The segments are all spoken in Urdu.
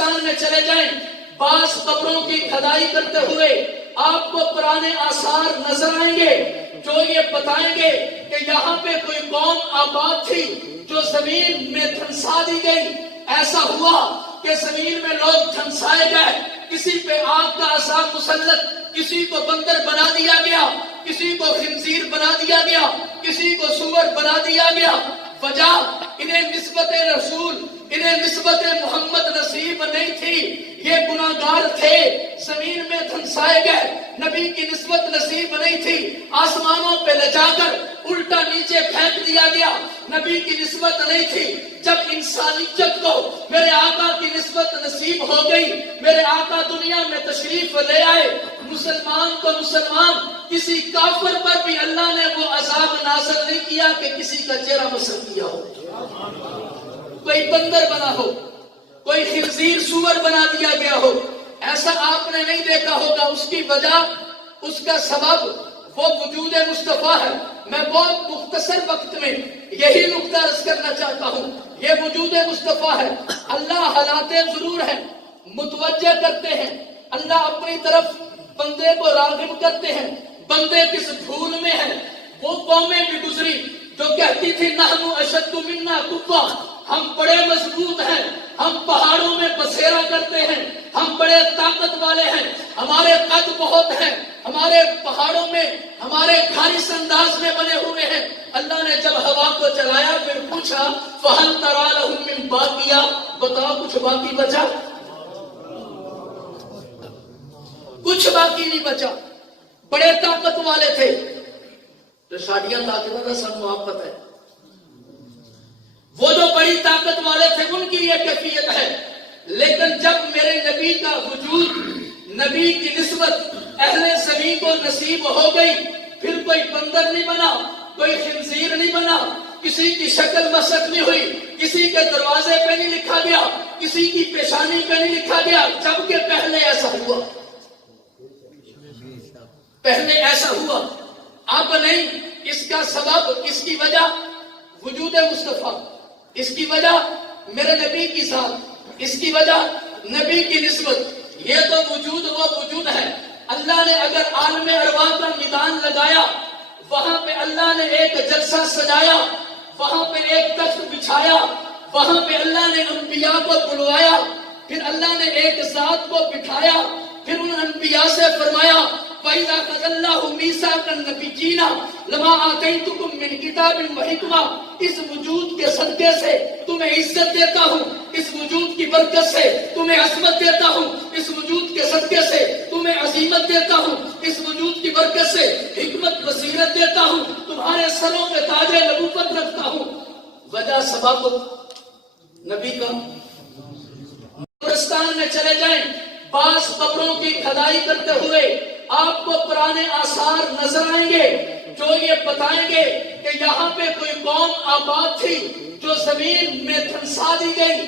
قبرستان میں چلے جائیں، بعض قبروں کی کھدائی کرتے ہوئے آپ کو پرانے آثار نظر آئیں گے جو یہ بتائیں گے کہ یہاں پہ کوئی قوم آباد تھی جو زمین میں دھنسا دی گئی۔ ایسا ہوا کہ زمین میں لوگ دھنسائے گئے، کسی پہ آگ کا عذاب مسلط، کسی کو بندر بنا دیا گیا، کسی کو خنزیر بنا دیا گیا، کسی کو سور بنا دیا گیا۔ وجہ انہیں نسبت رسول، انہیں نسبت محمد نصیب نہیں تھی، یہ گناہگار تھے، زمین میں دھنسائے گئے، نبی کی نسبت نصیب نہیں تھی، آسمانوں پہ لے جا کر الٹا نیچے پھینک دیا گیا، نبی کی نسبت نہیں تھی۔ جب انسانیت کو میرے آقا کی نسبت نصیب ہو گئی، میرے آقا دنیا میں تشریف لے آئے، مسلمان کو مسلمان، کسی کافر پر بھی اللہ نے وہ عذاب نازل نہیں کیا کہ کسی کا چہرہ مسخ کیا ہو، کوئی بندر بنا ہو، کوئی خنزیر سور بنا دیا گیا ہو، ایسا آپ نے نہیں دیکھا ہوگا۔ اس کی وجہ، اس کا سبب وہ وجود مصطفیٰ ہے۔ میں بہت مختصر وقت میں یہی نقطہ عرض کرنا چاہتا ہوں، یہ وجود مصطفیٰ ہے۔ اللہ حالاتیں ضرور ہیں، متوجہ کرتے ہیں، اللہ اپنی طرف بندے کو راغب کرتے ہیں، بندے کس بھول میں ہیں۔ وہ قومیں بھی گزری جو کہتی تھی نحن اشد منا قوہ، ہم بڑے مضبوط ہیں، ہم پہاڑوں میں بسیرا کرتے ہیں، ہم بڑے طاقت والے ہیں، ہمارے قد بہت ہیں، ہمارے پہاڑوں میں ہمارے خالص انداز میں بنے ہوئے ہیں۔ اللہ نے جب ہوا کو چلایا پھر پوچھا فہل تری لہم من باقیہ، بتاؤ کچھ باقی بچا؟ کچھ باقی نہیں بچا۔ بڑے طاقت والے تھے، تو شادیاں طاقت کا سب محبت ہے، وہ جو بڑی طاقت والے تھے ان کی یہ کیفیت ہے۔ لیکن جب میرے نبی کا وجود، نبی کی نسبت اہل زمین کو نصیب ہو گئی، پھر کوئی بندر نہیں بنا، کوئی خنزیر نہیں بنا، کسی کی شکل مسخ نہیں ہوئی، کسی کے دروازے پہ نہیں لکھا گیا، کسی کی پیشانی پہ نہیں لکھا گیا، جبکہ پہلے ایسا ہوا، پہلے ایسا ہوا، اب نہیں۔ اس کا سبب، اس کی وجہ وجود مصطفیٰ، اس کی وجہ میرے نبی کی ذات، اس کی وجہ نبی کی نسبت۔ یہ تو وجود وہ وجود ہے۔ اللہ نے اگر عالم ارواح کا میدان لگایا، وہاں پہ اللہ نے ایک جلسہ سجایا، وہاں پہ ایک تخت بچھایا، وہاں پہ اللہ نے انبیاء کو بلوایا، پھر اللہ نے ایک ذات کو بٹھایا، پھر ان انبیاء سے فرمایا وَإِذَا أَخَذَ اللَّهُ مِيثَاقَ النَّبِيِّينَ لَمَا آتَيْتُكُم مِّن كِتَابٍ وَحِكْمَةٍ، اس وجود کے صدقے سے تمہیں عزت دیتا ہوں، اس وجود کی برکت سے تمہیں عظمت دیتا ہوں، اس وجود کے صدقے سے تمہیں عظیمت دیتا ہوں، اس وجود کی برکت سے حکمت بصیرت دیتا ہوں، تمہارے سروں پہ تاج نبوت رکھتا ہوں۔ وجہ سبب نبی کا۔ قبرستان میں چلے جائیں، بعض قبروں کی کھدائی کرتے ہوئے آپ کو پرانے آثار نظر آئیں گے جو یہ بتائیں گے کہ یہاں پہ کوئی قوم آباد تھی جو زمین میں دھنسا دی گئی۔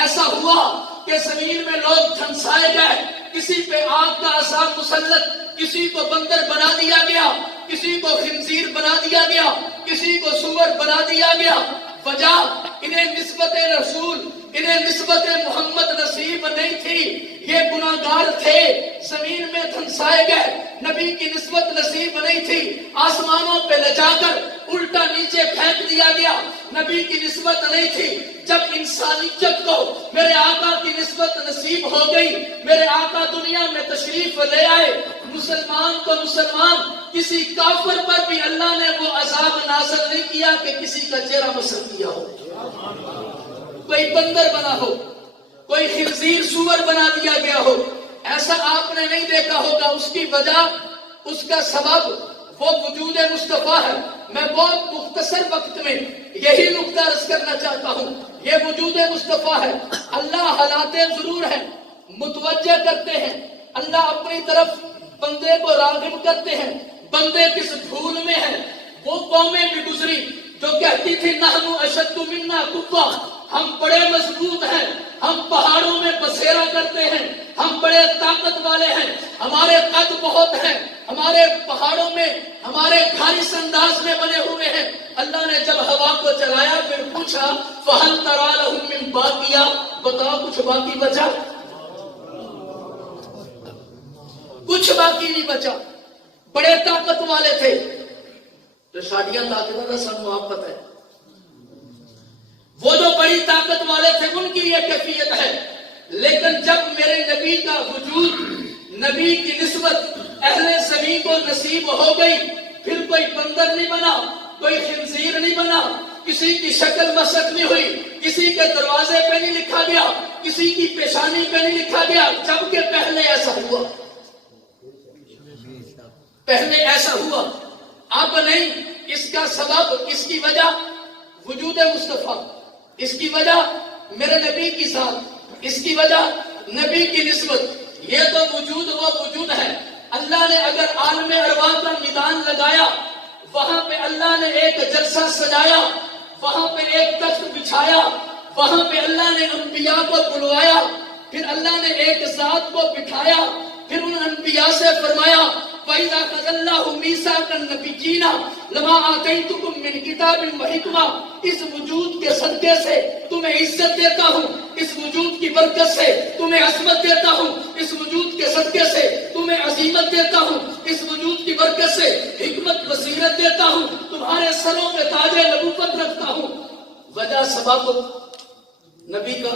ایسا ہوا کہ زمین میں لوگ دھنسائے گئے، کسی پہ آگ کا عذاب مسلط، کسی کو بندر بنا دیا گیا، کسی کو خنزیر بنا دیا گیا، کسی کو سور بنا دیا گیا۔ وجہ انہیں نسبت رسول، انہیں نسبت محمد نصیب نہیں تھی، یہ گناہگار تھے، زمین میں دھنسائے گئے، نبی کی نسبت نصیب نہیں تھی، آسمانوں پہ لے جا کر الٹا نیچے پھینک دیا گیا، نبی کی نسبت نہیں تھی۔ جب انسانیت کو میرے آقا کی نسبت نصیب ہو گئی، میرے آقا دنیا میں تشریف لے آئے، مسلمان کو مسلمان، کسی کافر پر بھی اللہ نے وہ عذاب نازل نہیں کیا کہ کسی کا چہرہ مسخ کیا ہو، کوئی بندر بنا ہو، کوئی خنزیر سور بنا دیا گیا ہو، ایسا آپ نے نہیں دیکھا ہوگا۔ اس کی وجہ، اس کا سبب وہ وجود مصطفیٰ ہے۔ میں بہت مختصر وقت میں یہی نقطہ عرض کرنا چاہتا ہوں، یہ وجود مصطفیٰ ہے۔ اللہ حالاتیں ضرور ہیں، متوجہ کرتے ہیں، اللہ اپنی طرف بندے کو راغب کرتے ہیں، بندے کس بھول میں ہیں۔ وہ قومیں بھی گزری جو کہتی تھی نحن اشد منا قوہ، ہم بڑے مضبوط ہیں، ہم پہاڑوں میں بسیرا کرتے ہیں، ہم بڑے طاقت والے ہیں، ہمارے قد بہت ہیں، ہمارے پہاڑوں میں ہمارے خالص انداز میں بنے ہوئے ہیں۔ اللہ نے جب ہوا کو چلایا پھر پوچھا فہل تری لہم من باقیہ، بتاؤ کچھ باقی بچا؟ کچھ باقی نہیں بچا. بڑے طاقت والے تھے تو شادیاں طاقتور سب محبت ہے. وہ جو بڑی طاقت والے تھے ان کی یہ کیفیت ہے. لیکن جب میرے نبی کا وجود، نبی کی نسبت اہل زمین کو نصیب ہو گئی، پھر کوئی بندر نہیں بنا، کوئی خنزیر نہیں بنا، کسی کی شکل مسخ نہیں ہوئی، کسی کے دروازے پہ نہیں لکھا گیا، کسی کی پیشانی پہ نہیں لکھا گیا. جبکہ پہلے ایسا ہوا، پہلے ایسا ہوا، اب نہیں. اس کا سبب، اس کی وجہ وجود مصطفیٰ، اس کی وجہ میرے نبی کی ذات، اس کی وجہ نبی کی نسبت. یہ تو وجود وہ وجود ہے. اللہ نے اگر عالم ارواح کا میدان لگایا، وہاں پہ اللہ نے ایک جلسہ سجایا، وہاں پہ ایک تخت بچھایا، وہاں پہ اللہ نے انبیاء کو بلوایا، پھر اللہ نے ایک ذات کو بٹھایا، پھر ان انبیاء سے فرمایا وَإِذَا أَخَذَ اللَّهُ مِيثَاقَ النَّبِيِّينَ لَمَا آتَيْتُكُم مِّن كِتَابٍ وَحِكْمَةٍ. اس وجود کے صدقے سے تمہیں عزت دیتا ہوں، اس وجود کی برکت سے تمہیں عظمت دیتا ہوں، اس وجود کے صدقے سے تمہیں عظیمت دیتا ہوں، اس وجود کی برکت سے حکمت بصیرت دیتا ہوں، تمہارے سروں پہ تاج نبوت رکھتا ہوں. وجہ سبب نبی کا